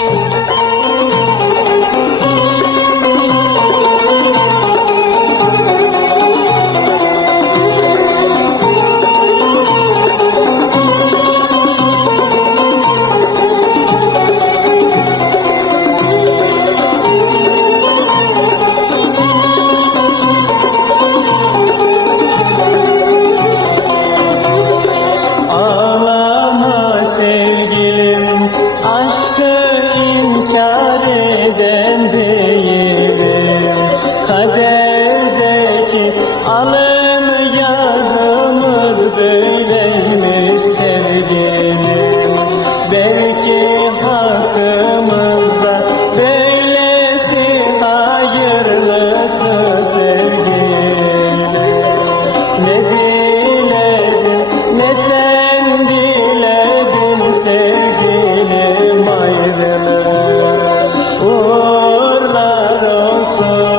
Ağlama de olsun